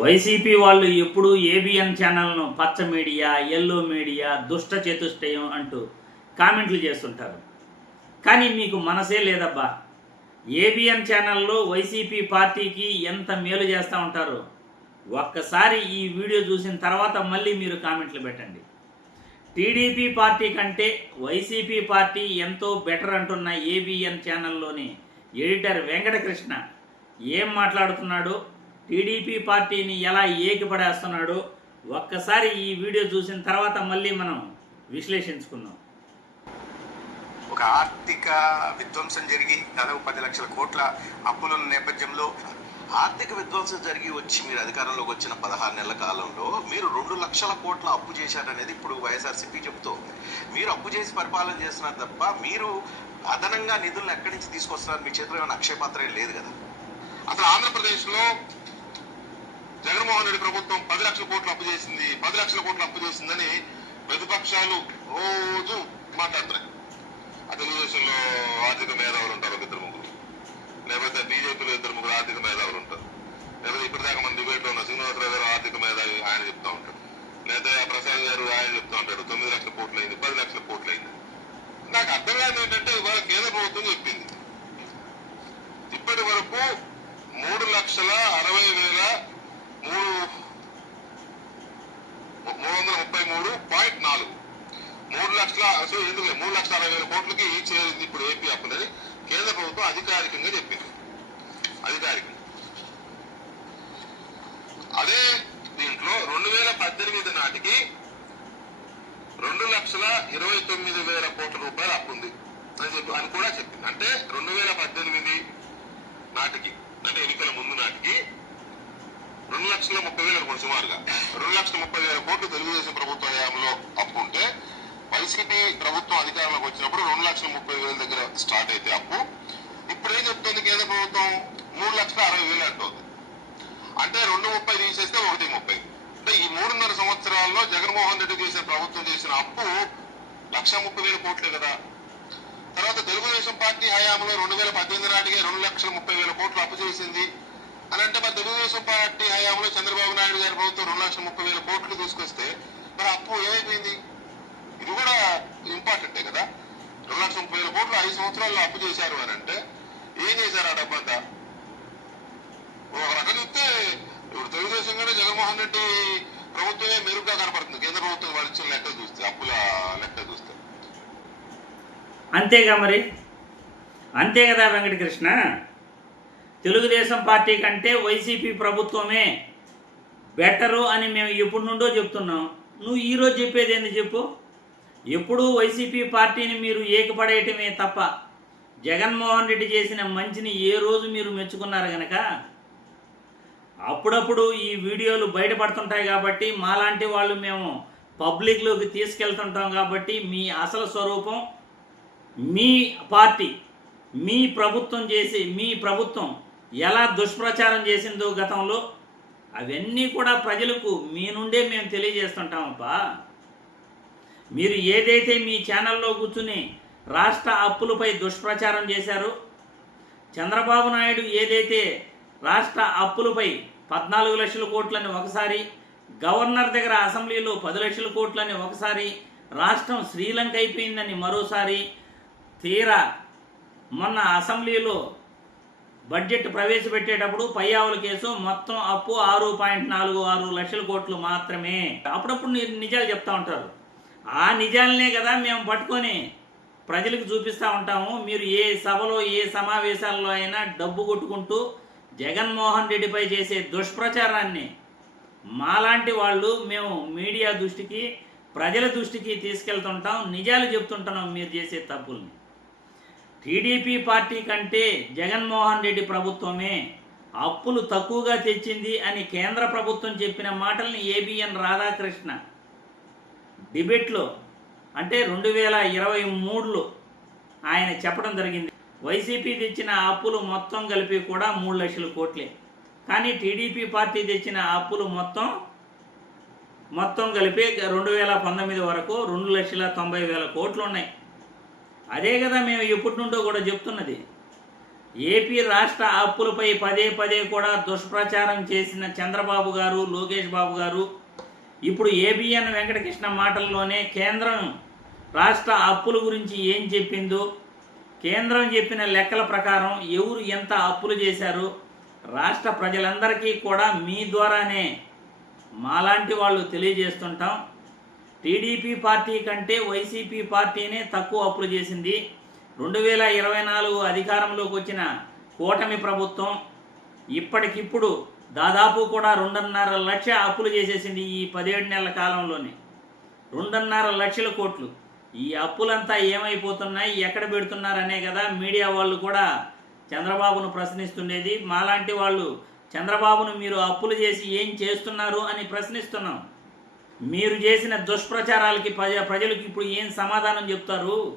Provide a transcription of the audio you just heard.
YCP వాళ్ళు ఎప్పుడూ ABN ఛానల్ను పచ్చ మీడియా ఎల్లో మీడియా దుష్ట చతుష్టయం అంటూ కామెంట్లు చేస్తుంటారు. కానీ మీకు మనసే లేదబ్బా. ఏబిఎన్ ఛానల్లో వైసీపీ పార్టీకి ఎంత మేలు చేస్తూ ఉంటారో ఒక్కసారి ఈ వీడియో చూసిన తర్వాత మళ్ళీ మీరు కామెంట్లు పెట్టండి. టీడీపీ పార్టీ కంటే వైసీపీ పార్టీ ఎంతో బెటర్ అంటున్న ఏబిఎన్ ఛానల్లోని ఎడిటర్ వెంకటకృష్ణ ఏం మాట్లాడుతున్నాడో టీడీపీ పార్టీని ఎలా ఏకిపడేస్తున్నాడో ఒక్కసారి ఈ వీడియో చూసిన తర్వాత మళ్ళీ మనం విశ్లేషించుకుందాం. ఒక ఆర్థిక విధ్వంసం జరిగి దాదాపు పది లక్షల కోట్ల అప్పులున్న నేపథ్యంలో ఆర్థిక విధ్వంసం జరిగి వచ్చి మీరు అధికారంలోకి వచ్చిన పదహారు నెలల కాలంలో మీరు రెండు లక్షల కోట్ల అప్పు చేశారనేది ఇప్పుడు వైఎస్ఆర్సీపీ చెబుతూ ఉంది మీరు అప్పు చేసి పరిపాలన చేస్తున్నారు తప్ప మీరు అదనంగా నిధులను ఎక్కడి నుంచి తీసుకొస్తున్నారు? మీ చేతిలో ఏమైనా అక్షయపాత్ర ఏం లేదు కదా. అసలు ఆంధ్రప్రదేశ్లో జగన్మోహన్ రెడ్డి ప్రభుత్వం పది లక్షల కోట్లు అప్పు చేసింది. పది లక్షల కోట్లు అప్పు చేసిందని ప్రతిపక్షాలు రోజు మాట్లాడుతున్నాయి. ఆ తెలుగుదేశంలో ఆర్థిక మేధావులు ఉంటారు ఒక ఇద్దరు ముగ్గురు. లేకపోతే బీజేపీలో ఇద్దరు ముగ్గురు ఆర్థిక మేధావులు ఉంటారు. లేకపోతే ఇప్పటిదాకా మన డిబేట్లో ఉన్న శ్రీనివాసరావు గారు ఆర్థిక మేధావి ఆయన చెప్తా ఉంటాడు లేదా ప్రసాద్ గారు ఆయన చెప్తా ఉంటాడు తొమ్మిది లక్షల కోట్లు అయింది పది లక్షల కోట్లు అయింది నాకు అర్థం కాదు ఏంటంటే ఇవాళ కేంద్ర ప్రభుత్వం చెప్పింది. ఇప్పటి వరకు మూడు లక్షల అరవై వేల మూడు మూడు వందల ముప్పై మూడు పాయింట్ నాలుగు మూడు లక్షల అసలు ఎందుకు మూడు లక్షల అరవై వేల కోట్లకి చేరింది ఇప్పుడు ఏపీ అప్పులని కేంద్ర ప్రభుత్వం అధికారికంగా చెప్పింది. అధికారికంగా. అదే దీంట్లో రెండు వేల పద్దెనిమిది నాటికి రెండు లక్షల ఇరవై తొమ్మిది వేల కోట్ల రూపాయలు అప్పు ఉంది అని చెప్పి అని కూడా చెప్పింది. అంటే రెండు వేల పద్దెనిమిది నాటికి అంటే ఎన్నికల ముందు నాటికి రెండు లక్షల ముప్పై వేల కోట్లు సుమారుగా. రెండు లక్షల ముప్పై వేల కోట్లు తెలుగుదేశం ప్రభుత్వ హయాంలో అప్పు ఉంటే వైసీపీ ప్రభుత్వం అధికారంలోకి వచ్చినప్పుడు రెండు లక్షల ముప్పై వేల దగ్గర స్టార్ట్ అయితే అప్పు. ఇప్పుడు ఏం చెప్తుంది కేంద్ర ప్రభుత్వం? మూడు లక్షల అరవై వేలు అంటుంది. అంటే రెండు ముప్పై తీసేస్తే ఒకటి ముప్పై. అంటే ఈ మూడున్నర సంవత్సరాల్లో జగన్మోహన్ రెడ్డి చేసిన ప్రభుత్వం చేసిన అప్పు లక్ష ముప్పై వేల కోట్లే కదా. తర్వాత తెలుగుదేశం పార్టీ హయాంలో రెండు వేల పద్దెనిమిది నాటికే రెండు లక్షల ముప్పై వేల కోట్లు అప్పు చేసింది. అని అంటే మరి తెలుగుదేశం పార్టీ హయాంలో చంద్రబాబు నాయుడు గారి ప్రభుత్వం రెండు లక్షల ముప్పై వేల కోట్లు తీసుకొస్తే మరి అప్పు ఏ ఇది కూడా ఇంపార్టెంటే కదా రెండు లక్షల ముప్పై వేల కోట్లు ఐదు సంవత్సరాల్లో అప్పు చేశారు అని అంటే ఏం చేశారు ఆ డబ్బంతా? ఒక రకం చూస్తే ఇప్పుడు తెలుగుదేశం కంటే జగన్మోహన్ రెడ్డి ప్రభుత్వమే మెరుగ్గా కనపడుతుంది. కేంద్ర ప్రభుత్వం వాళ్ళు లెక్క చూస్తే అప్పుల లెక్క చూస్తే. అంతేగా మరి? అంతే కదా వెంకటకృష్ణ? తెలుగుదేశం పార్టీ కంటే వైసీపీ ప్రభుత్వమే బెటరు అని మేము ఎప్పటి నుండో చెప్తున్నాం. నువ్వు ఈరోజు చెప్పేది ఏంది చెప్పు? ఎప్పుడూ వైసీపీ పార్టీని మీరు ఏకపడేయటమే తప్ప జగన్మోహన్ రెడ్డి చేసిన మంచిని ఏ రోజు మీరు మెచ్చుకున్నారు గనక? అప్పుడప్పుడు ఈ వీడియోలు బయటపడుతుంటాయి కాబట్టి మాలాంటి వాళ్ళు మేము పబ్లిక్లోకి తీసుకెళ్తుంటాం కాబట్టి మీ అసలు స్వరూపం మీ పార్టీ మీ ప్రభుత్వం చేసి మీ ప్రభుత్వం ఎలా దుష్ప్రచారం చేసిందో గతంలో అవన్నీ కూడా ప్రజలకు మీ నుండే మేము తెలియజేస్తుంటామప్పా. మీరు ఏదైతే మీ ఛానల్లో కూర్చుని రాష్ట్ర అప్పులపై దుష్ప్రచారం చేశారో చంద్రబాబు నాయుడు ఏదైతే రాష్ట్ర అప్పులపై పద్నాలుగు లక్షల కోట్లని ఒకసారి గవర్నర్ దగ్గర అసెంబ్లీలో పది లక్షల కోట్లని ఒకసారి రాష్ట్రం శ్రీలంక అయిపోయిందని మరోసారి తీరా మొన్న అసెంబ్లీలో బడ్జెట్ ప్రవేశపెట్టేటప్పుడు పయ్యావుల కేసు మొత్తం అప్పు ఆరు పాయింట్ నాలుగు ఆరు లక్షల కోట్లు మాత్రమే. అప్పుడప్పుడు నిజాలు చెప్తా ఉంటారు. ఆ నిజాలనే కదా మేము పట్టుకొని ప్రజలకు చూపిస్తూ ఉంటాము. మీరు ఏ సభలో ఏ సమావేశాల్లో అయినా డబ్బు కొట్టుకుంటూ జగన్మోహన్ రెడ్డిపై చేసే దుష్ప్రచారాన్ని మాలాంటి వాళ్ళు మేము మీడియా దృష్టికి ప్రజల దృష్టికి తీసుకెళ్తుంటాం. నిజాలు చెప్తుంటున్నాం మీరు చేసే తప్పుల్ని. టీడీపీ పార్టీ కంటే జగన్మోహన్ రెడ్డి ప్రభుత్వమే అప్పులు తక్కువగా తెచ్చింది అని కేంద్ర ప్రభుత్వం చెప్పిన మాటల్ని ఏబిఎన్ రాధాకృష్ణ డిబేట్లో అంటే రెండు వేల ఇరవై మూడులో ఆయన చెప్పడం జరిగింది. వైసీపీ తెచ్చిన అప్పులు మొత్తం కలిపి కూడా మూడు లక్షల కోట్లే. కానీ టీడీపీ పార్టీ తెచ్చిన అప్పులు మొత్తం మొత్తం కలిపి రెండు వేల పంతొమ్మిది వరకు రెండు లక్షల తొంభై వేల కోట్లు ఉన్నాయి. అదే కదా మేము ఎప్పటి నుండో కూడా చెప్తున్నది. ఏపీ రాష్ట్ర అప్పులపై పదే పదే కూడా దుష్ప్రచారం చేసిన చంద్రబాబు గారు లోకేష్ బాబు గారు ఇప్పుడు ఏబిఎన్ వెంకటకృష్ణ మాటల్లోనే కేంద్రం రాష్ట్ర అప్పుల గురించి ఏం చెప్పిందో కేంద్రం చెప్పిన లెక్కల ప్రకారం ఎవరు ఎంత అప్పులు చేశారు రాష్ట్ర ప్రజలందరికీ కూడా మీ ద్వారానే మాలాంటి వాళ్ళు తెలియజేస్తుంటాం. టీడీపీ పార్టీ కంటే వైసీపీ పార్టీనే తక్కువ అప్పులు చేసింది. రెండు వేల ఇరవై నాలుగు అధికారంలోకి వచ్చిన కూటమి ప్రభుత్వం ఇప్పటికిప్పుడు దాదాపు కూడా రెండున్నర లక్ష అప్పులు చేసేసింది ఈ పదిహేడు నెలల కాలంలోనే. రెండున్నర లక్షల కోట్లు. ఈ అప్పులంతా ఏమైపోతున్నాయి ఎక్కడ పెడుతున్నారనే కదా మీడియా వాళ్ళు కూడా చంద్రబాబును ప్రశ్నిస్తుండేది. మాలాంటి వాళ్ళు చంద్రబాబును మీరు అప్పులు చేసి ఏం చేస్తున్నారు? అని ప్రశ్నిస్తున్నాం. మీరు చేసిన దుష్ప్రచారాలకి ప్రజ ప్రజలకు ఇప్పుడు ఏం సమాధానం చెప్తారు?